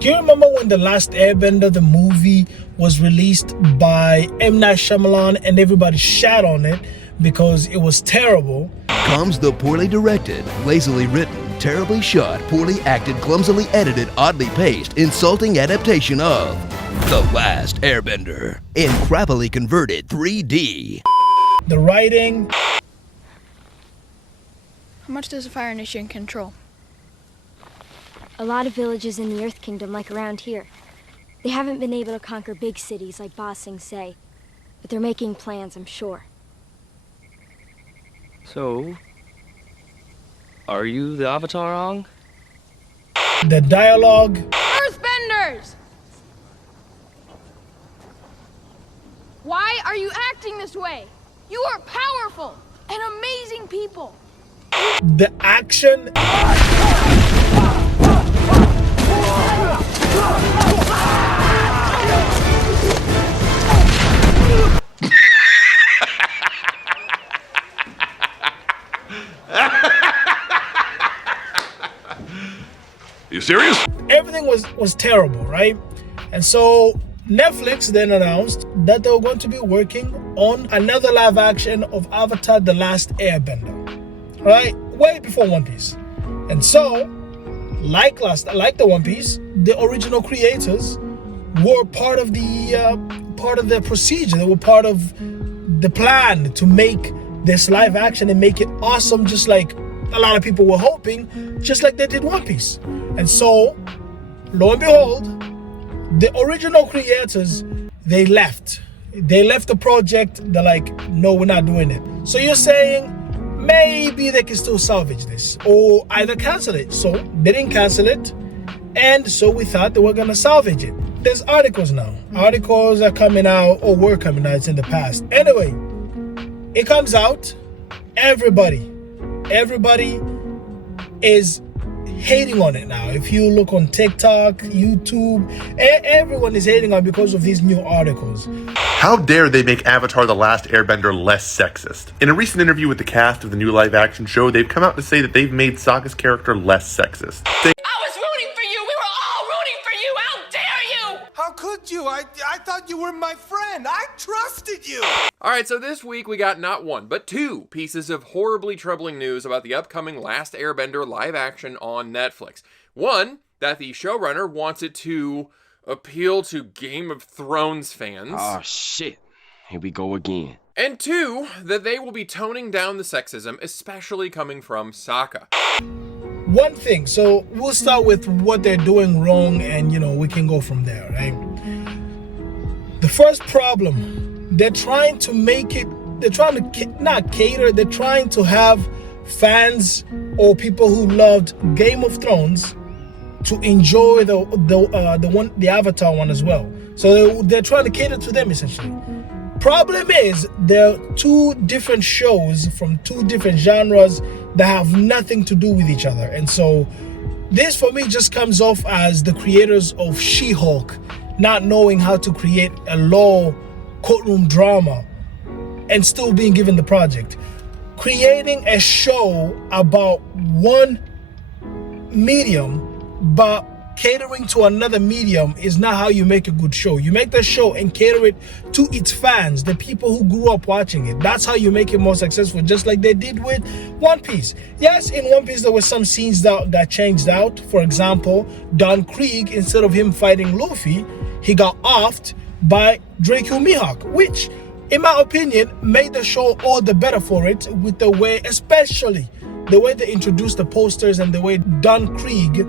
Do you remember when The Last Airbender, the movie, was released by M. Night Shyamalan and everybody shat on it because it was terrible? Comes the poorly directed, lazily written, terribly shot, poorly acted, clumsily edited, oddly paced, insulting adaptation of The Last Airbender in crappily converted 3D. The writing. How much does a Fire Nation control? A lot of villages in the Earth Kingdom, like around here. They haven't been able to conquer big cities like Ba Sing Se, but they're making plans, I'm sure. So, are you the Avatar Ong? The dialogue. Earthbenders! Why are you acting this way? You are powerful and amazing people. The action. You serious? Everything was terrible, right? And so Netflix then announced that they were going to be working on another live action of Avatar: The Last Airbender, right? Way before One Piece. And so, like the One Piece, the original creators were part of the procedure. They were part of the plan to make this live action and make it awesome, just like a lot of people were hoping, just like they did One Piece. And so, lo and behold, the original creators, they left. They left the project. They're like, no, we're not doing it. So you're saying maybe they can still salvage this or either cancel it. So they didn't cancel it. And so we thought they were going to salvage it. There's articles now. Articles are coming out or were coming out. It's in the past. Anyway, it comes out. Everybody is hating on it now. If you look on TikTok, YouTube, everyone is hating on it because of these new articles. How dare they make Avatar: The Last Airbender less sexist? In a recent interview with the cast of the new live-action show, they've come out to say that they've made Sokka's character less sexist. I was rooting for you! We were all rooting for you! How dare you! How could you? I thought you were my friend. I trusted you! Alright, so this week we got not one, but two pieces of horribly troubling news about the upcoming Last Airbender live action on Netflix. One, that the showrunner wants it to appeal to Game of Thrones fans. Oh shit, here we go again. And two, that they will be toning down the sexism, especially coming from Sokka. One thing, so we'll start with what they're doing wrong and, we can go from there, right? The first problem, they're trying to make it, they're trying to not cater, they're trying to have fans or people who loved Game of Thrones to enjoy the Avatar one as well. So they're trying to cater to them essentially. Problem is, there are two different shows from two different genres that have nothing to do with each other. And so this for me just comes off as the creators of She-Hulk not knowing how to create a law courtroom drama and still being given the project. Creating a show about one medium but catering to another medium is not how you make a good show. You make the show and cater it to its fans, the people who grew up watching it. That's how you make it more successful, just like they did with One Piece. Yes, in One Piece there were some scenes that got changed out. For example, Don Krieg, instead of him fighting Luffy, he got offed by Draco Mihawk, which in my opinion made the show all the better for it, with the way, especially the way they introduced the posters and the way Don Krieg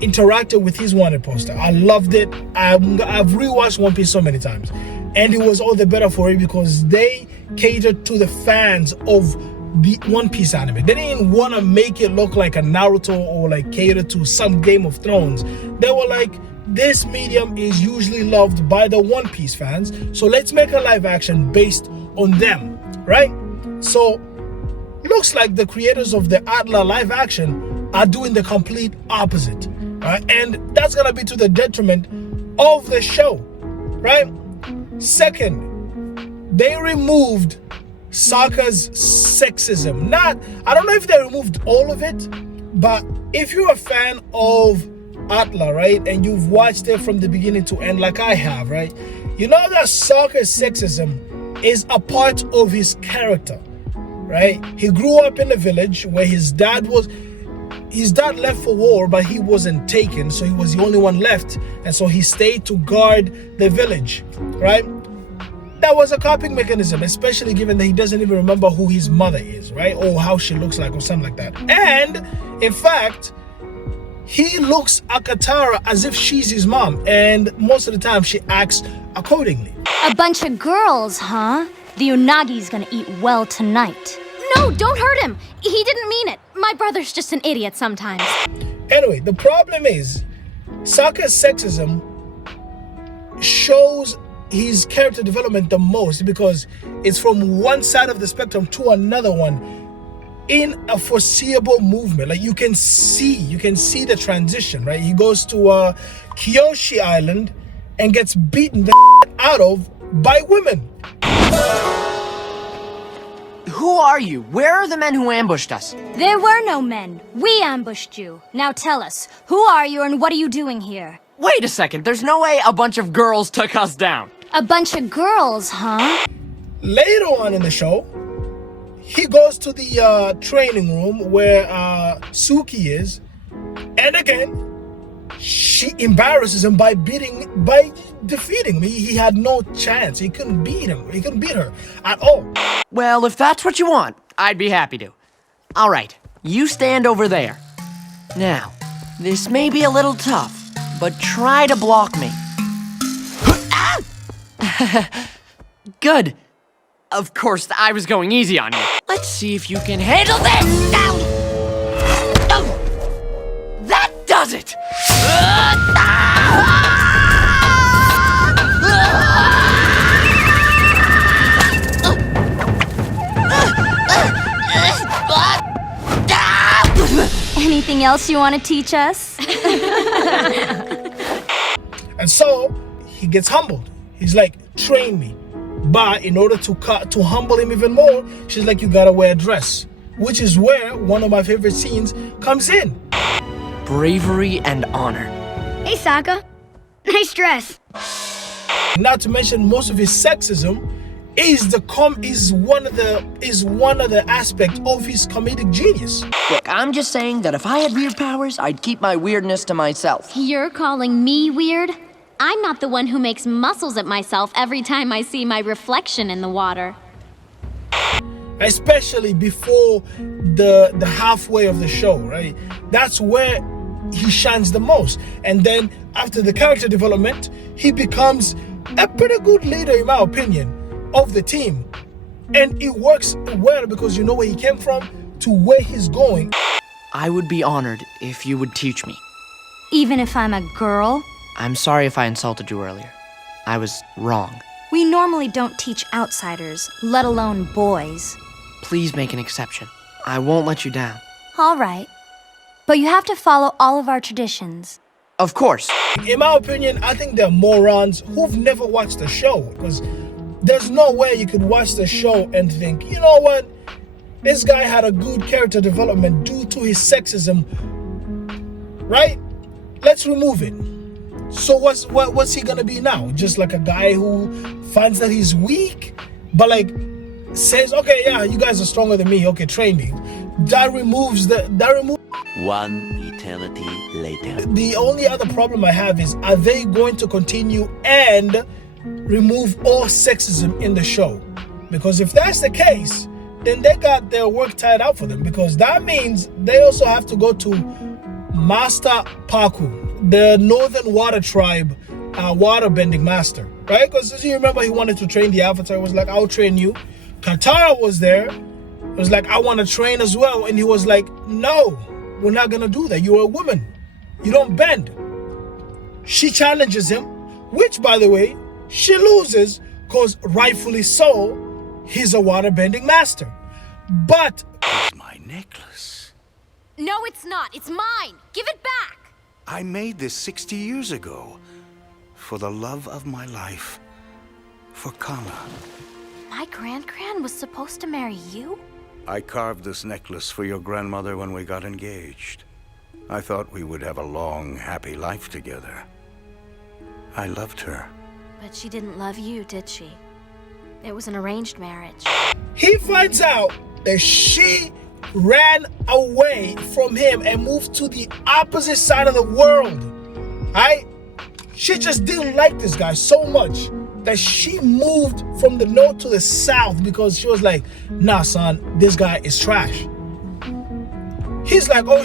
interacted with his wanted poster. I loved it. I've rewatched One Piece so many times, and it was all the better for it because they catered to the fans of the One Piece anime. They didn't want to make it look like a Naruto or like cater to some Game of Thrones. They were like, this medium is usually loved by the One Piece fans, so let's make a live action based on them, right? So looks like the creators of the Atla live action are doing the complete opposite, right? And that's gonna be to the detriment of the show, right? Second, they removed Sokka's sexism. I don't know if they removed all of it, but if you're a fan of Atla, right, and you've watched it from the beginning to end like I have, right, you know that Sokka's sexism is a part of his character, right? He grew up in a village where his dad left for war, but he wasn't taken, so he was the only one left, and so he stayed to guard the village, right? That was a coping mechanism, especially given that he doesn't even remember who his mother is, right? Or how she looks like or something like that. And in fact, he looks at Katara as if she's his mom, and most of the time she acts accordingly. A bunch of girls, huh? The Unagi's gonna eat well tonight. No, don't hurt him. He didn't mean it. My brother's just an idiot sometimes. Anyway, the problem is Sokka's sexism shows his character development the most because it's from one side of the spectrum to another one in a foreseeable movement. Like you can see the transition, right? He goes to Kyoshi Island and gets beaten the out of by women. Who are you? Where are the men who ambushed us? There were no men. We ambushed you. Now tell us, who are you and what are you doing here? Wait a second, there's no way a bunch of girls took us down. A bunch of girls, huh? Later on in the show, he goes to the training room where Suki is, and again, she embarrasses him by defeating him. He had no chance. He couldn't beat him. He couldn't beat her at all. Well, if that's what you want, I'd be happy to. All right, you stand over there. Now, this may be a little tough, but try to block me. Good. Of course, I was going easy on you. Let's see if you can handle this! That does it! Anything else you want to teach us? And so he gets humbled. He's like, train me. But in order to humble him even more, she's like, you gotta wear a dress. Which is where one of my favorite scenes comes in. Bravery and honor. Hey, Sokka. Nice dress. Not to mention most of his sexism is one of the aspects of his comedic genius. Look, I'm just saying that if I had weird powers, I'd keep my weirdness to myself. You're calling me weird? I'm not the one who makes muscles at myself every time I see my reflection in the water. Especially before the halfway of the show, right? That's where he shines the most. And then after the character development, he becomes a pretty good leader, in my opinion, of the team. And it works well because you know where he came from to where he's going. I would be honored if you would teach me. Even if I'm a girl? I'm sorry if I insulted you earlier. I was wrong. We normally don't teach outsiders, let alone boys. Please make an exception. I won't let you down. All right. But you have to follow all of our traditions. Of course. In my opinion, I think they're morons who've never watched the show. Because there's no way you could watch the show and think, you know what? This guy had a good character development due to his sexism. Right? Let's remove it. So what's he gonna be now? Just like a guy who finds that he's weak, but like says, okay, yeah, you guys are stronger than me. Okay, train me. That removes. One eternity later. The only other problem I have is, are they going to continue and remove all sexism in the show? Because if that's the case, then they got their work tied out for them. Because that means they also have to go to Master Paku, the Northern Water Tribe, waterbending master, right? Because as you remember, he wanted to train the Avatar. He was like, I'll train you. Katara was there. He was like, I want to train as well. And he was like, no, we're not going to do that. You're a woman. You don't bend. She challenges him, which, by the way, she loses because rightfully so, he's a waterbending master. But... It's my necklace. No, it's not. It's mine. Give it back. I made this 60 years ago. For the love of my life. For Kama. My grand-gran was supposed to marry you? I carved this necklace for your grandmother when we got engaged. I thought we would have a long, happy life together. I loved her. But she didn't love you, did she? It was an arranged marriage. He finds out that she ran away from him and moved to the opposite side of the world. Right? She just didn't like this guy so much that she moved from the north to the south because she was like, nah, son, this guy is trash. He's like, oh,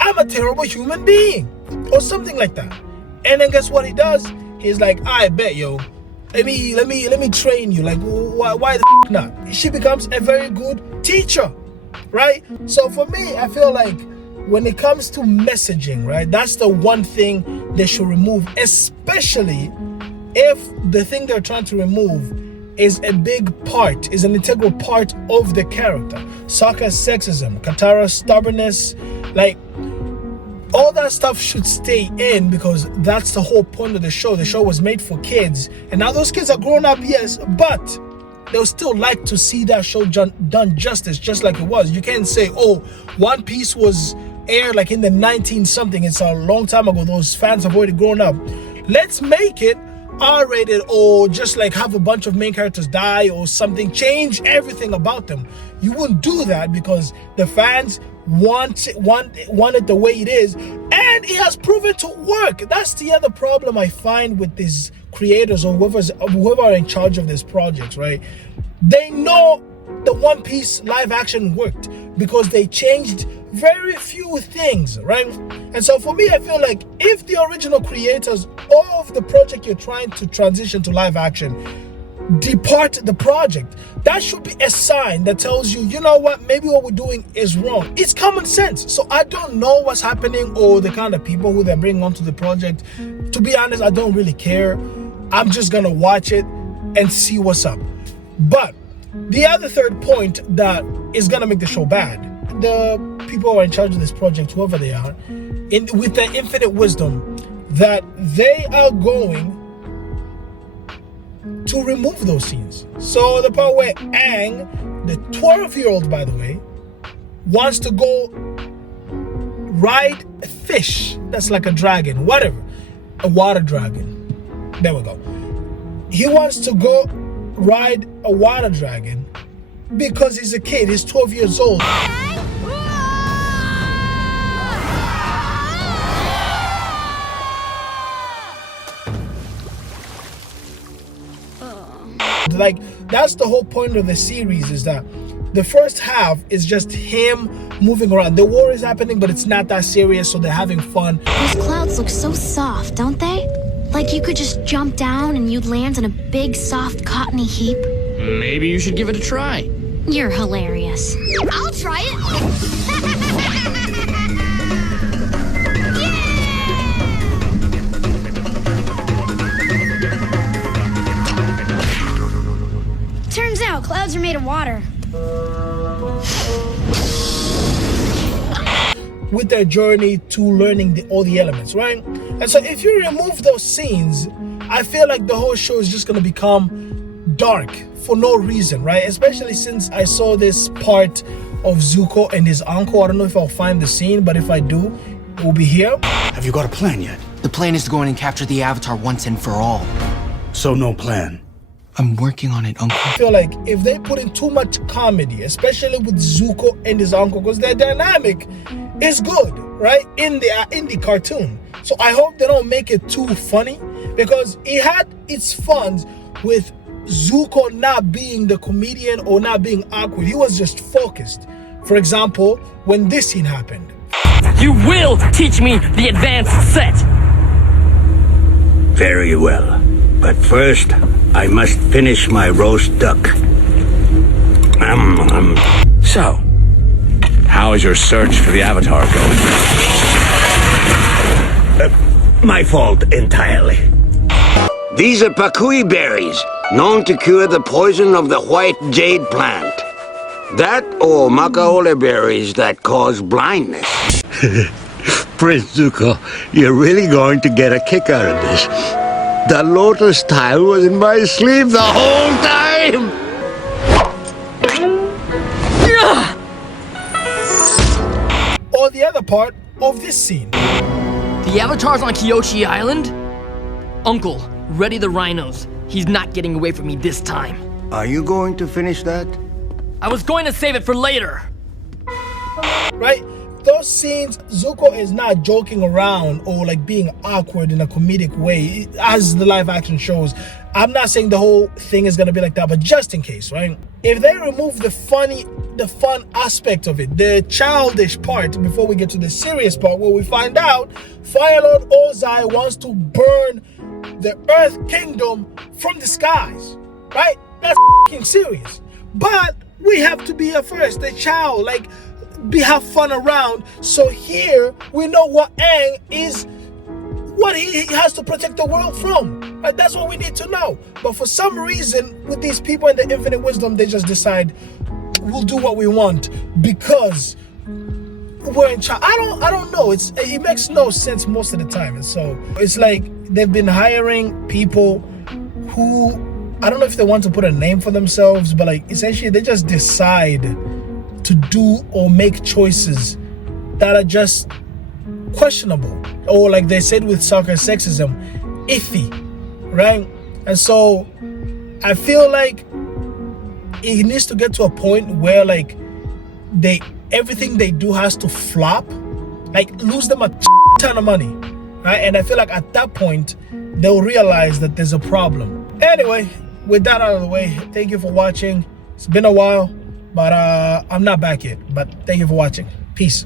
I'm a terrible human being, or something like that. And then guess what he does? He's like, I bet, yo, let me train you. Like, why the not? She becomes a very good teacher, right? So for me, I feel like when it comes to messaging, right, that's the one thing they should remove, especially if the thing they're trying to remove is a big part, is an integral part of the character. Sokka's sexism, Katara's stubbornness, like, all that stuff should stay in because that's the whole point of the show. The show was made for kids, and now those kids are grown up, yes, but they'll still like to see that show done justice, just like it was. You can't say, oh, One Piece was aired like in the 19-something. It's a long time ago. Those fans have already grown up. Let's make it R-rated, or just like have a bunch of main characters die or something. Change everything about them. You wouldn't do that because the fans want it the way it is, and it has proven to work. That's the other problem I find with these creators or whoever are in charge of these projects, right? They know the One Piece live action worked because they changed very few things, right? And so for me, I feel like if the original creators of the project you're trying to transition to live action depart the project, that should be a sign that tells you, you know what, maybe what we're doing is wrong. It's common sense. So I don't know what's happening or the kind of people who they're bringing onto the project. To be honest, I don't really care. I'm just gonna watch it and see what's up. But the other third point that is gonna make the show bad, the people who are in charge of this project, whoever they are, with their infinite wisdom, that they are going to remove those scenes. So the part where Aang, the 12-year-old, by the way, wants to go ride a fish that's like a dragon, whatever, a water dragon. There we go. He wants to go ride a water dragon because he's a kid. He's 12 years old. Like, that's the whole point of the series, is that the first half is just him moving around. The war is happening, but it's not that serious, so they're having fun. Those clouds look so soft, don't they? Like you could just jump down and you'd land in a big, soft, cottony heap. Maybe you should give it a try. You're hilarious. I'll try it. Turns out clouds are made of water. With their journey to learning all the elements, right? And so if you remove those scenes, I feel like the whole show is just going to become dark for no reason, right? Especially since I saw this part of Zuko and his uncle. I don't know if I'll find the scene, but if I do, it will be here. Have you got a plan yet? The plan is to go in and capture the Avatar once and for all. So no plan. I'm working on it, Uncle. I feel like if they put in too much comedy, especially with Zuko and his uncle, because their dynamic is good, right? In the cartoon. So I hope they don't make it too funny, because it had its fun with Zuko not being the comedian or not being awkward. He was just focused. For example, when this scene happened. You will teach me the advanced set. Very well. But first, I must finish my roast duck. So, how is your search for the Avatar going? My fault entirely. These are pakui berries, known to cure the poison of the white jade plant. That or macaole berries that cause blindness. Prince Zuko, you're really going to get a kick out of this. The lotus tile was in my sleeve the whole time! Or the other part of this scene. The Avatar's on Kyoshi Island? Uncle, ready the rhinos. He's not getting away from me this time. Are you going to finish that? I was going to save it for later. Right? Those scenes, Zuko is not joking around or like being awkward in a comedic way, as the live action shows. I'm not saying the whole thing is gonna be like that, but just in case, right? If they remove the fun aspect of it, the childish part, before we get to the serious part, where we find out Fire Lord Ozai wants to burn the Earth Kingdom from the skies, right? That's f***ing serious. But we have to be at first the child, like have fun around. So here we know what Aang is, what he has to protect the world from, right? That's what we need to know. But for some reason, with these people in the infinite wisdom, they just decide we'll do what we want because we're in charge. I don't know. It makes no sense most of the time. And so it's like they've been hiring people who, I don't know if they want to put a name for themselves, but like essentially they just decide to do or make choices that are just questionable, or like they said with soccer sexism, iffy, right? And so I feel like it needs to get to a point where like everything they do has to flop, like lose them a ton of money, right? And I feel like at that point they'll realize that there's a problem. Anyway, with that out of the way, thank you for watching. It's been a while, but I'm not back yet, but thank you for watching. Peace.